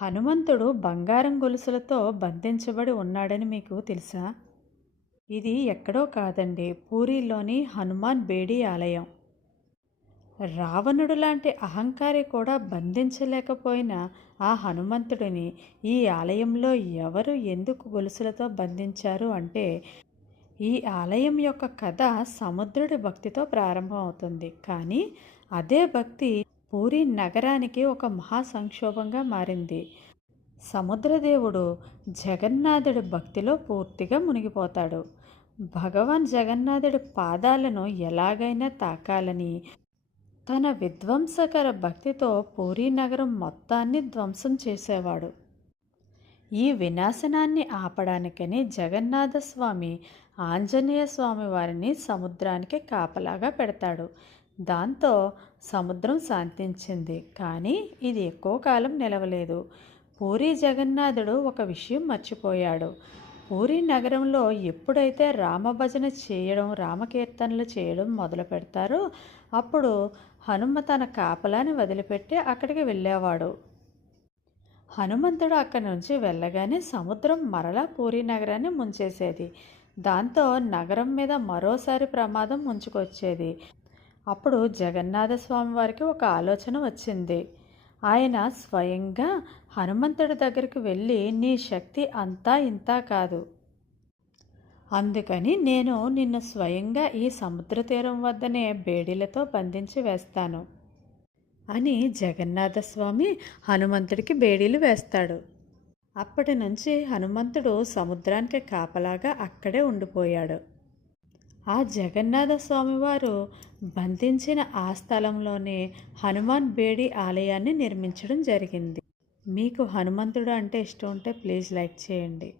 హనుమంతుడు బంగారం గొలుసులతో బంధించబడి ఉన్నాడని మీకు తెలుసా? ఇది ఎక్కడో కాదండి, పూరీలోని హనుమాన్ బేడి ఆలయం. రావణుడు లాంటి అహంకారి కూడా బంధించలేకపోయిన ఆ హనుమంతుడిని ఈ ఆలయంలో ఎవరు ఎందుకు గొలుసులతో బంధించారు అంటే, ఈ ఆలయం యొక్క కథ సముద్రుడి భక్తితో ప్రారంభమవుతుంది. కానీ అదే భక్తి పూరీ నగరానికి ఒక మహా సంక్షోభంగా మారింది. సముద్రదేవుడు జగన్నాథుడి భక్తిలో పూర్తిగా మునిగిపోతాడు. భగవాన్ జగన్నాథుడి పాదాలను ఎలాగైనా తాకాలని తన విధ్వంసకర భక్తితో పూరీ నగరం మొత్తాన్ని ధ్వంసం చేసేవాడు. ఈ వినాశనాన్ని ఆపడానికని జగన్నాథస్వామి ఆంజనేయ స్వామి వారిని సముద్రానికి కాపలాగా పెడతాడు. దాంతో సముద్రం శాంతించింది. కానీ ఇది ఎక్కువ కాలం నిలవలేదు. పూరీ జగన్నాథుడు ఒక విషయం మర్చిపోయాడు. పూరీ నగరంలో ఎప్పుడైతే రామభజన చేయడం, రామకీర్తనలు చేయడం మొదలు పెడతారో అప్పుడు హనుమ తన కాపలాని వదిలిపెట్టి అక్కడికి వెళ్ళేవాడు. హనుమంతుడు అక్కడి నుంచి వెళ్ళగానే సముద్రం మరలా పూరీ నగరాన్ని ముంచేసేది. దాంతో నగరం మీద మరోసారి ప్రమాదం ముంచుకొచ్చేది. అప్పుడు జగన్నాథ స్వామి వారికి ఒక ఆలోచన వచ్చింది. ఆయన స్వయంగా హనుమంతుడి దగ్గరికి వెళ్ళి, నీ శక్తి అంతా ఇంతా కాదు, అందుకని నేను నిన్ను స్వయంగా ఈ సముద్ర తీరం వద్దనే బేడీలతో బంధించి వేస్తాను అని జగన్నాథస్వామి హనుమంతుడికి బేడీలు వేస్తాడు. అప్పటి నుంచి హనుమంతుడు సముద్రానికి కాపలాగా అక్కడే ఉండిపోయాడు. ఆ జగన్నాథ స్వామివారు బంధించిన ఆ స్థలంలోనే హనుమాన్ బేడి ఆలయాన్ని నిర్మించడం జరిగింది. మీకు హనుమంతుడు అంటే ఇష్టం ఉంటే ప్లీజ్ లైక్ చేయండి.